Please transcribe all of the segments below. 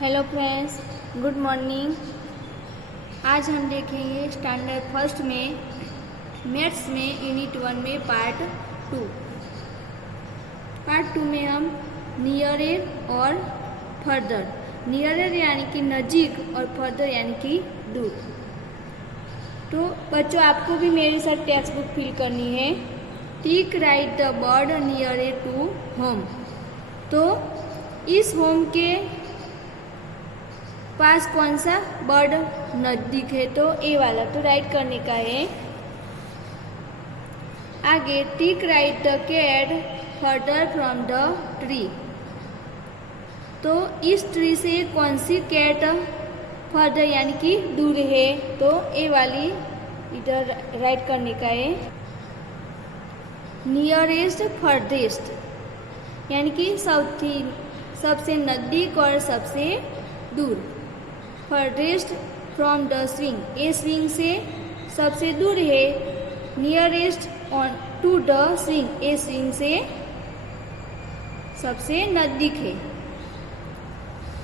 Hello friends, good morning. आज हम देखेंगे स्टैंडर्ड फर्स्ट में मैथ्स में यूनिट 1 में पार्ट 2। पार्ट 2 में हम नियरेर और फर्दर, नियरेर यानी कि नज़दीक और फर्दर यानी कि दूर। तो बच्चों, आपको भी मेरे साथ टेक्स्ट बुक फिल करनी है। Tick right the word nearer to home. तो इस होम के पास कौन सा बर्ड नज़दीक है, तो ए वाला, तो राइट करने का है। आगे tick right the cat further from the tree. तो इस ट्री से कौन सी कैट फर्दर यानी कि दूर है, तो ए वाली इधर राइट करने का है। नियरेस्ट फर्देस्ट यानी कि सबसे नज़दीक और सबसे दूर। Furthest from the swing, a swing से सबसे दूर है। Nearest on to the swing, a swing से सबसे नज़दीक है।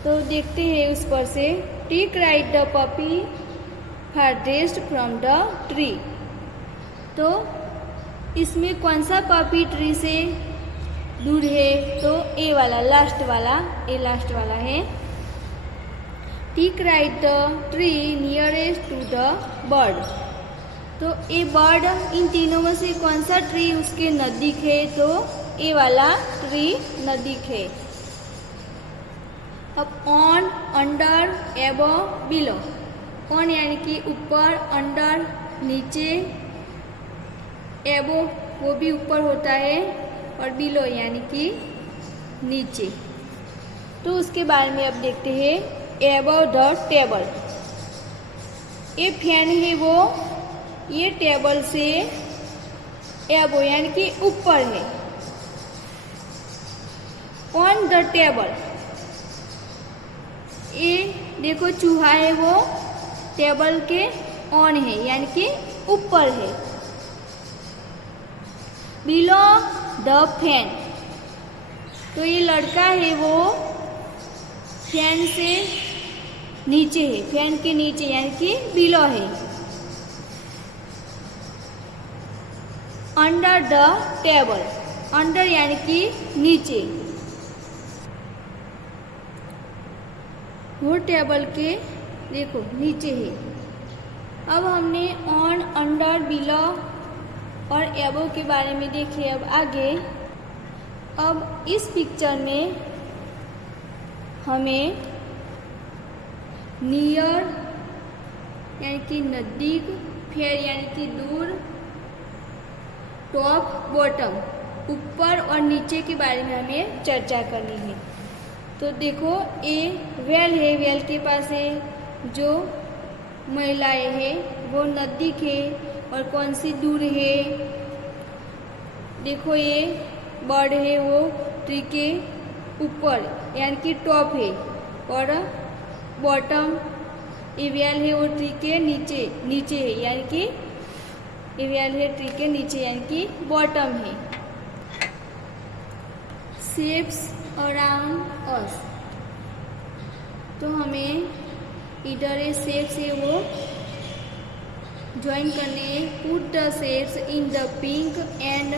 तो देखते हैं उस पर से। टिक right the puppy farthest from the tree. तो इसमें कौन सा पपी ट्री से दूर है, तो ए वाला, लास्ट वाला, ए लास्ट वाला है। Tick right the tree nearest to the bird. तो ए बर्ड, इन तीनों में से कौन सा ट्री उसके नज़दीक है, तो ए वाला ट्री नज़दीक है। अब on, under, above, below. On यानी कि ऊपर, अंडर नीचे, एबव वो भी ऊपर होता है, और बिलो यानी कि नीचे। तो उसके बारे में अब देखते हैं। एबव द टेबल, ये फैन है वो, ये टेबल से एबव यानी कि ऊपर है। ऑन द टेबल, ये देखो चूहा है, वो टेबल के ऑन है यानी कि ऊपर है। बिलो द फैन, तो ये लड़का है वो फैन से नीचे है, फैन के नीचे यानी कि बिलो है। अंडर द टेबल, अंडर यानी कि नीचे, वो टेबल के देखो नीचे है। अब हमने ऑन, अंडर, बिलो और एबव के बारे में देखे। अब आगे, अब इस पिक्चर में हमें नियर यानी कि नज़दीक, फेयर यानी कि दूर, टॉप, बॉटम ऊपर और नीचे के बारे में हमें चर्चा करनी है। तो देखो, ए वेल है, वेल के पास है जो महिलाएं है वो नज़दीक है, और कौन सी दूर है। देखो, ये बर्ड है वो ट्री के ऊपर यानी कि टॉप है, और बॉटम एवियल है वो ट्री के नीचे है यानी कि एवियल है ट्री के नीचे यानी कि बॉटम है। शेप्स अराउंड अस, तो हमें इधर ये शेप्स है वो ज्वाइन करने। Put the shapes in the pink and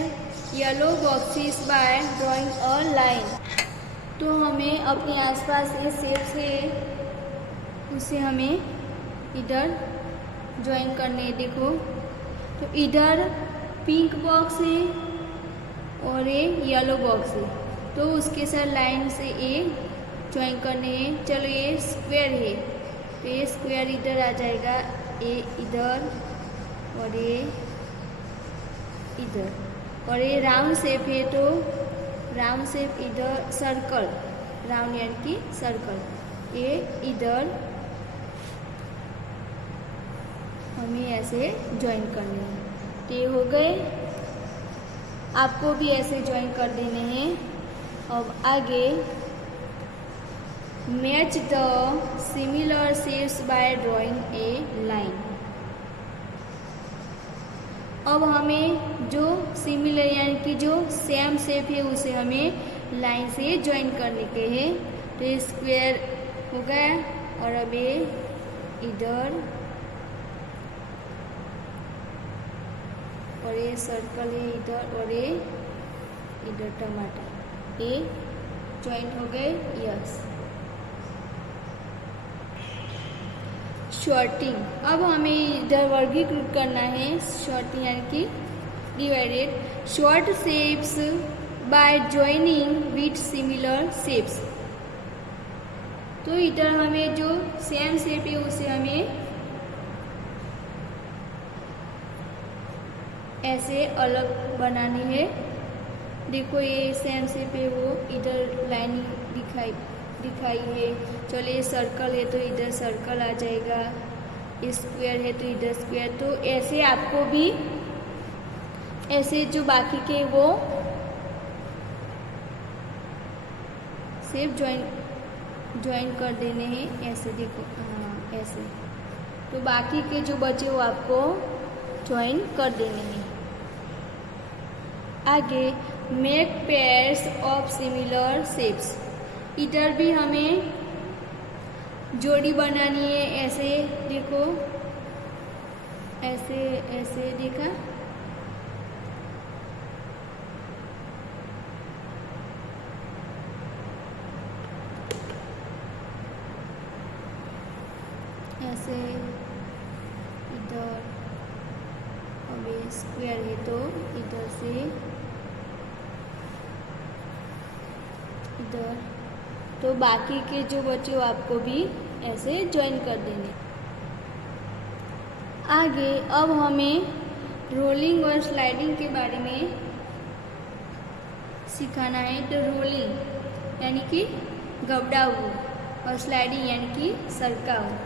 yellow boxes by drawing a line. तो हमें अपने आसपास ये शेप्स है उसे हमें इधर ज्वाइन करने। देखो, तो इधर पिंक बॉक्स है और ये येलो बॉक्स है, तो उसके साथ लाइन से ये ज्वाइन करने हैं। चलो, ये स्क्वायर है तो ये स्क्वायर इधर आ जाएगा, ये इधर और ये इधर। और ये राउंड शेप है तो राउंड शेप इधर, सर्कल, राउंड यानी कि सर्कल, ये इधर हमें ऐसे ज्वाइन करने हैं। तो ये हो गए, आपको भी ऐसे ज्वाइन कर देने हैं। अब आगे, match the similar shapes by drawing A line. अब हमें जो सिमिलर यानी कि जो सेम शेप है उसे हमें लाइन से ज्वाइन करने के हैं। तो स्क्वायर हो गया। और अब ये इधर, और ये सर्कल है इधर, और ये इधर टमाटर, ये जॉइंट हो गए। Yes, sorting. अब हमें इधर वर्गीकृत करना है। शॉर्टिंग यानी कि divided. Sort shapes by joining with similar shapes. तो इधर हमें जो सेम शेप है उसे हमें ऐसे अलग बनानी है। देखो ये सेम शेप है, वो इधर लाइनिंग दिखाई है। चलो ये सर्कल है तो इधर सर्कल आ जाएगा, स्क्वायर है तो इधर स्क्वायर। तो ऐसे आपको भी ऐसे जो बाकी के वो शेप ज्वाइन कर देने हैं। ऐसे देखो, हाँ ऐसे। तो बाकी के जो बचे वो आपको ज्वाइन कर देने हैं। आगे make pairs of similar shapes. इधर भी हमें जोड़ी बनानी है। ऐसे देखो, ऐसे ऐसे देखा, ऐसे इधर। अब ये स्क्वायर है तो इधर से इधर। तो बाकी के जो बचे वो आपको भी ऐसे ज्वाइन कर देने। आगे अब हमें रोलिंग और स्लाइडिंग के बारे में सिखाना है। तो रोलिंग यानी कि गबड़ा हुआ, और स्लाइडिंग यानी कि सरका हुआ।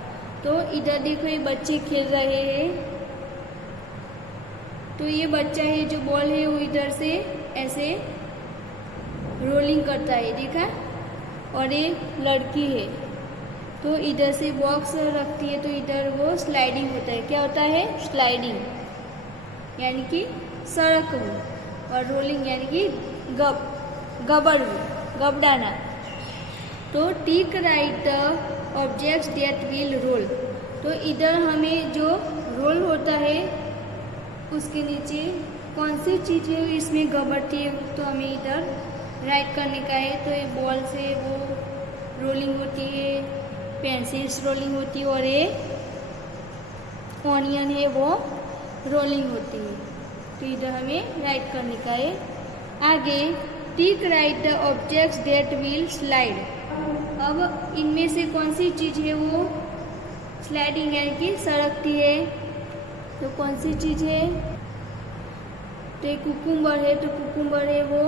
तो इधर देखो ये बच्चे खेल रहे हैं। तो ये बच्चा है, जो बॉल है वो इधर से ऐसे रोलिंग करता है, देखा। और ये लड़की है तो इधर से बॉक्स रखती है, तो इधर वो स्लाइडिंग होता है। क्या होता है? स्लाइडिंग यानी कि सड़क वो, और रोलिंग यानी कि गबड़ गबड़ाना। तो tick right the objects that will roll. तो इधर हमें जो रोल होता है उसके नीचे कौन सी चीज़ें इसमें गबड़ती है, तो हमें इधर राइट करने का है। तो ये बॉल से वो रोलिंग होती है, पेंसिल रोलिंग होती है, और ये ऑनियन है वो रोलिंग होती है। तो इधर हमें राइट करने का है। आगे tick right the objects that will slide. अब इनमें से कौन सी चीज़ है वो स्लाइडिंग यानी कि सड़कती है, तो कौन सी चीज़ है? तो एक कुकुम्बर है, तो कुकुम्बर है वो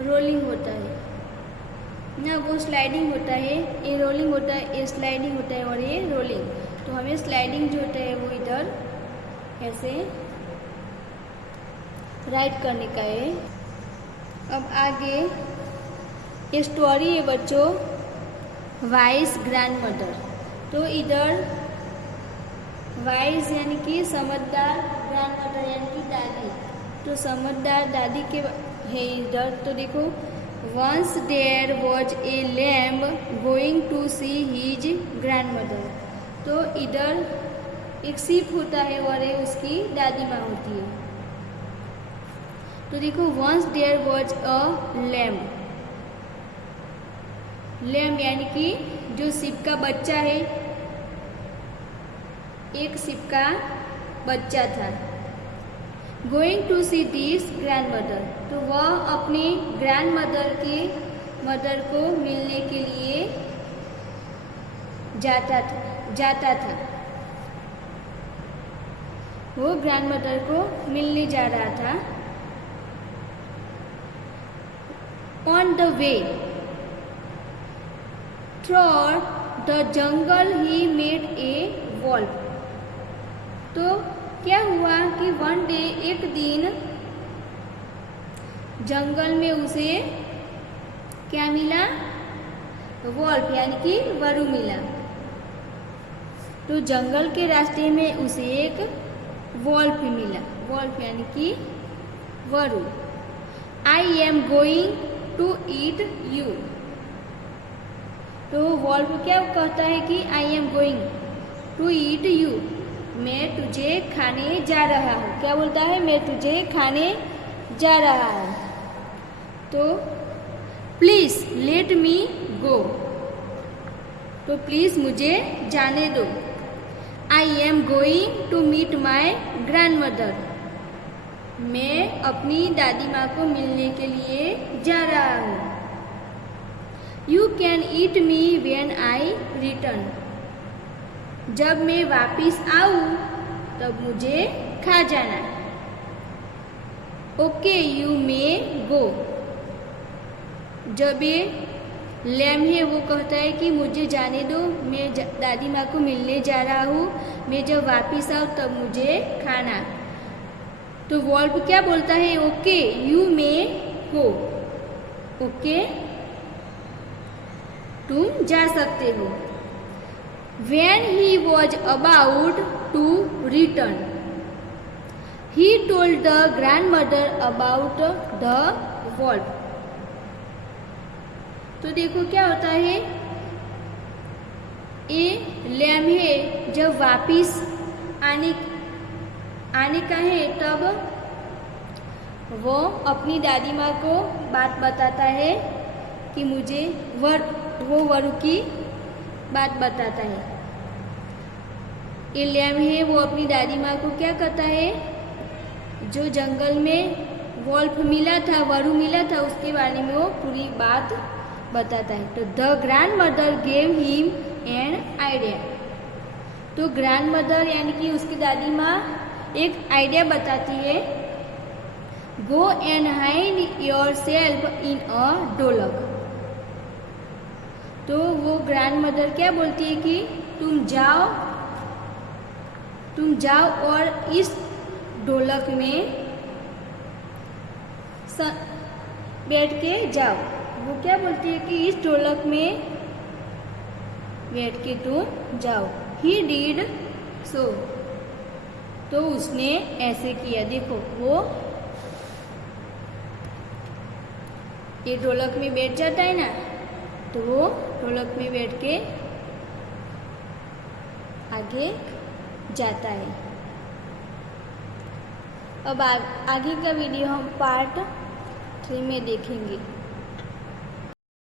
रोलिंग होता है ना, वो स्लाइडिंग होता है। ये रोलिंग होता है, ये स्लाइडिंग होता है, और ये रोलिंग। तो हमें स्लाइडिंग जो होता है वो इधर ऐसे राइट करने का है। अब आगे ये स्टोरी है बच्चों, वाइस ग्रैंड मदर। तो इधर वाइस यानी कि समझदार, ग्रैंड मदर यानी कि दादी। तो समझदार दादी के है इधर। तो देखो, once there was a lamb going to see his grandmother. तो इधर एक सीप होता है और ये उसकी दादी माँ होती है। तो देखो, once there was a lamb. Lamb यानी कि जो सीप का बच्चा है, एक सीप का बच्चा था। Going to see this grandmother. तो वह अपनी ग्रैंड मदर को मिलने के लिए जाता था। वो ग्रैंड मदर को मिलने जा रहा था। On the way through the jungle he met a wolf. तो क्या हुआ कि वन डे, एक दिन जंगल में उसे क्या मिला? वॉल्फ यानी कि वरु मिला। तो जंगल के रास्ते में उसे एक वॉल्फ मिला। वॉल्फ यानी कि वरु। I am going to eat you. तो वॉल्फ क्या कहता है कि I am going to eat you, मैं तुझे खाने जा रहा हूँ। क्या बोलता है? मैं तुझे खाने जा रहा हूँ। तो प्लीज़ लेट मी गो, तो प्लीज़ मुझे जाने दो। I am going to meet my grandmother, मैं अपनी दादी माँ को मिलने के लिए जा रहा हूँ। You can eat me when I return, जब मैं वापिस आऊँ तब मुझे खा जाना। ओके यू मे गो, जब ये लैम है वो कहता है कि मुझे जाने दो, मैं दादी माँ को मिलने जा रहा हूँ, मैं जब वापिस आऊँ तब मुझे खाना। तो वॉल्फ क्या बोलता है? Okay you may go, okay तुम जा सकते हो। When he was about to return, he told the grandmother about the wolf. तो देखो क्या होता है, ये लैम है जब वापिस आने का है तब वो अपनी दादी माँ को बात बताता है कि मुझे वो वरु की बात बताता है। ये लैम है वो अपनी दादी माँ को क्या कहता है, जो जंगल में वॉल्फ मिला था, वरु मिला था, उसके बारे में वो पूरी बात बताता है। तो the grandmother gave him an idea, तो ग्रैंड मदर यानी कि उसकी दादी माँ एक आइडिया बताती है। Go and hide yourself in a dholak, तो वो ग्रैंड मदर क्या बोलती है कि तुम जाओ और इस ढोलक में बैठ के जाओ। वो क्या बोलती है कि इस ढोलक में बैठ के तुम जाओ। ही डिड सो, तो उसने ऐसे किया। देखो वो ये ढोलक में बैठ जाता है ना, तो वो ढोलक में बैठ के आगे जाता है। अब आगे का वीडियो हम पार्ट 3 में देखेंगे।